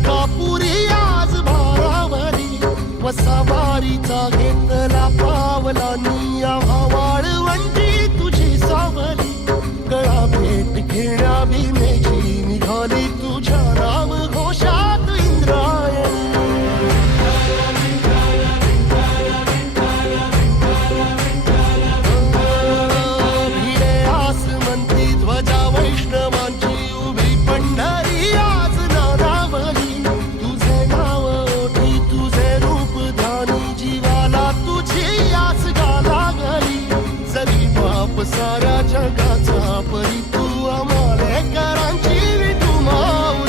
अलंकापुरी आज भारावरी वसावारीचा घेतला पावला निया वाळवंटी तुझी सावली गळा भेट घेण्या भीमेची निघाली तुझ्या राम घोषात इंद्रायणी भिडे आसमंती ध्वजा वैष्णवांची उभी पंढरी आज नारावली तुझे नाव ओठी तुझे रूप ध्यानी जीवाला तुझी आस गाला गली जरी बाप साऱ्या जगाचा परी तू आमालेकरांची विठू माऊली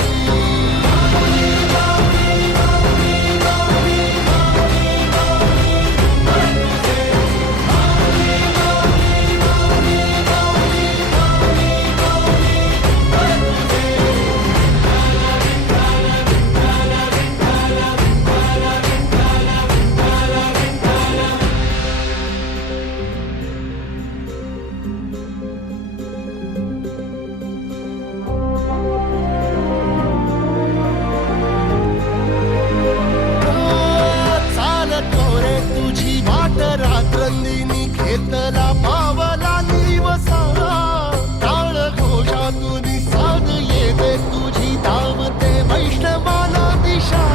रात्रंदिनी घेतला पावला निवसा टाळ घोषातून साध येते तुझी धावते वैष्णवाला दिशा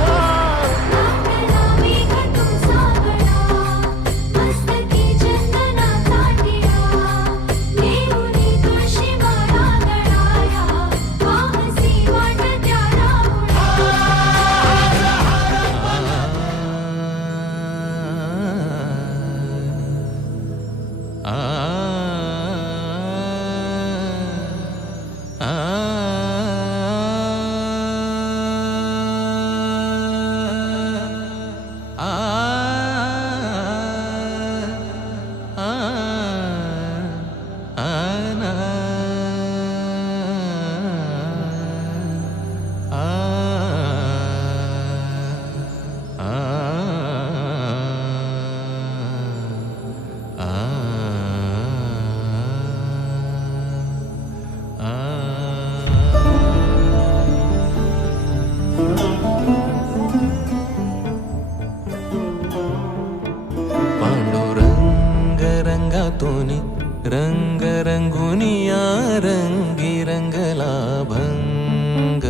रंग रंगुनिया रंगी रंगला भंग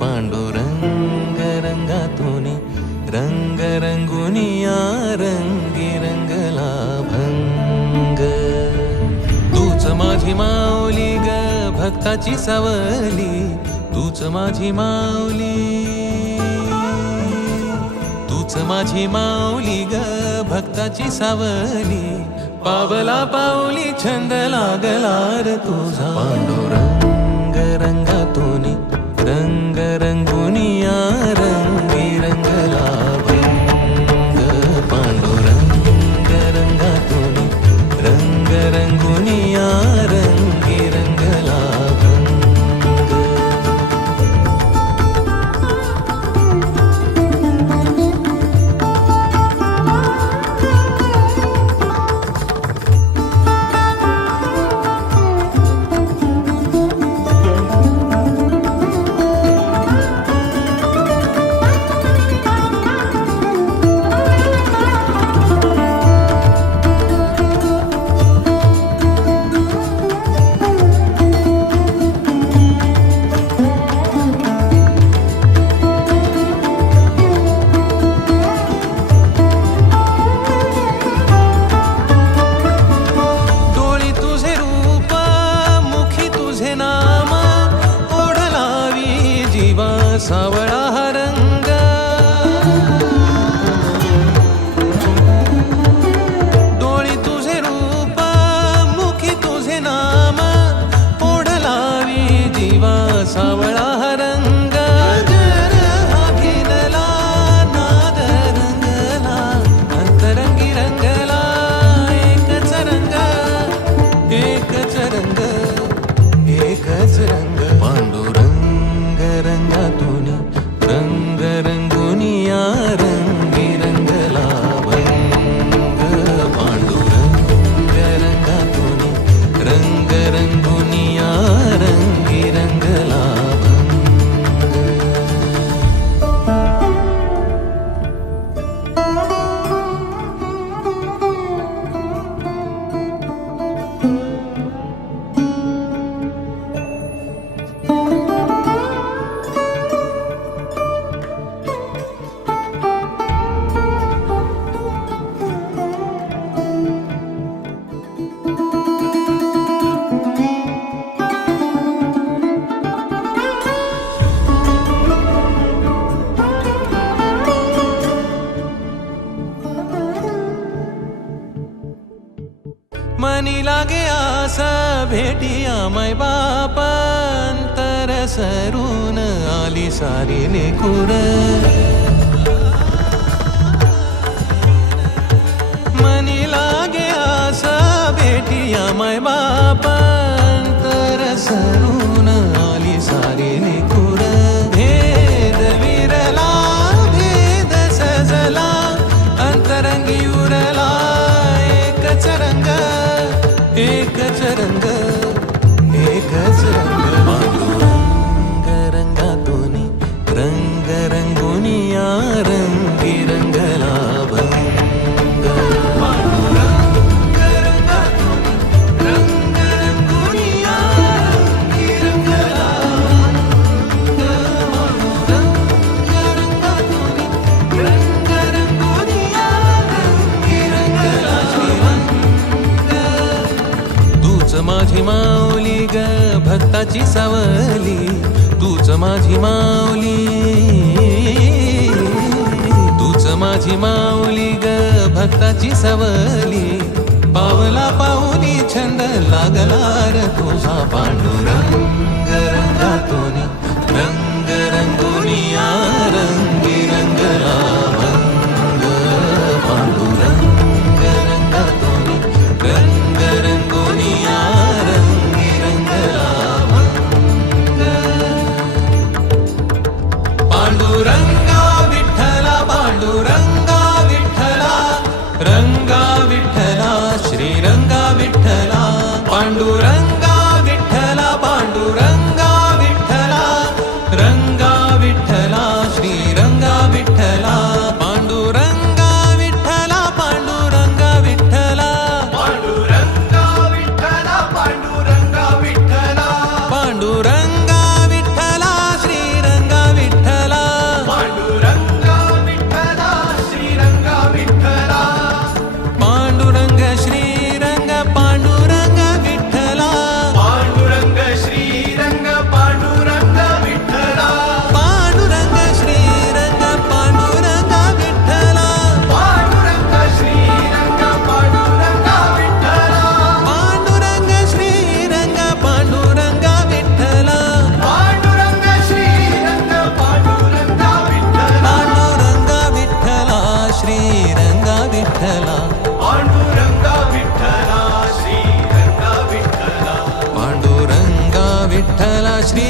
पांडुरंग रंगातुनी रंग रंगुनिया रंगी रंगला भंग तूच माझी माऊली ग भक्ताची सावली तूच माझी माऊली तूच माझी माऊली ग भक्ताची सावली पावला पाऊली छंद लागला रे तुझा पांडुरंग रंगातुनी रंग रंगुनिया रंगी रंगला भंग पांडुरंग रंगातुनी रंग रंगुनिया रंगी रंगला मनी लागे आस भेटिया माय बाप अंतर सरून आली सारी लेकुर मनी लागे आस भेटिया माय बाप अंतर सरून आली सारी लेकुर भेद विरला भेद सजला अंतरंगी उरला एकच रंग एकच रंग एकच रंग पांडुरंग रंगातून रंग रंगुनी या रंगी रंगला भंग पांडुरंग रंगातून रंग रंगुनी या रंगी रंगला भंग पांडुरंग रंगातून रंग रंगुनी या रंगी रंगला तूच माझी माऊली ग भक्ताची सावली तूच माझी माऊली तूच माझी माऊली ग भक्ताची सावली पावला पाऊली छंद लागला र तुझा पांडुरंग रंगातून रंग रंगुनी या रंगी रंगला भंग पांडुरंग रंगातून रंग रंगुनी या रंगी रंगला भंग पांडुरंगा विठ्ठला पांडुरंगा विठ्ठला रंगा विठ्ठला श्रीरंगा विठ्ठला पांडुरंगा विठ्ठला पांडुरंगा विठ्ठला रंगा विठ्ठला श्रीरंगा विठ्ठला पांडुरंगा विठ्ठला पांडुरंगा विठ्ठला पांडुरंगा विठ्ठला पांडुरंगा विठ्ठला पांडुरंगा विठ्ठला श्रीरंगा विठ्ठला पांडुरंगा विठ्ठला श्रीरंगा विठ्ठला पांडुरंग श्रीरंग पांडुरंग विठ्ठला पांडुरंग श्रीरंग पांडुरंग विठ्ठला पांडुरंग श्रीरंग पांडुरंग विठ्ठला पांडुरंग श्रीरंग पांडुरंग विठ्ठला पांडुरंग श्रीरंग पांडुरंग विठ्ठला पांडुरंग श्रीरंग पांडुरंग विठ्ठला पांडुरंग विठ्ठला श्रीरंग विठ्ठला पांडुरंग विठ्ठला श्रीरंग विठ्ठला पांडुरंग विठ्ठला श्री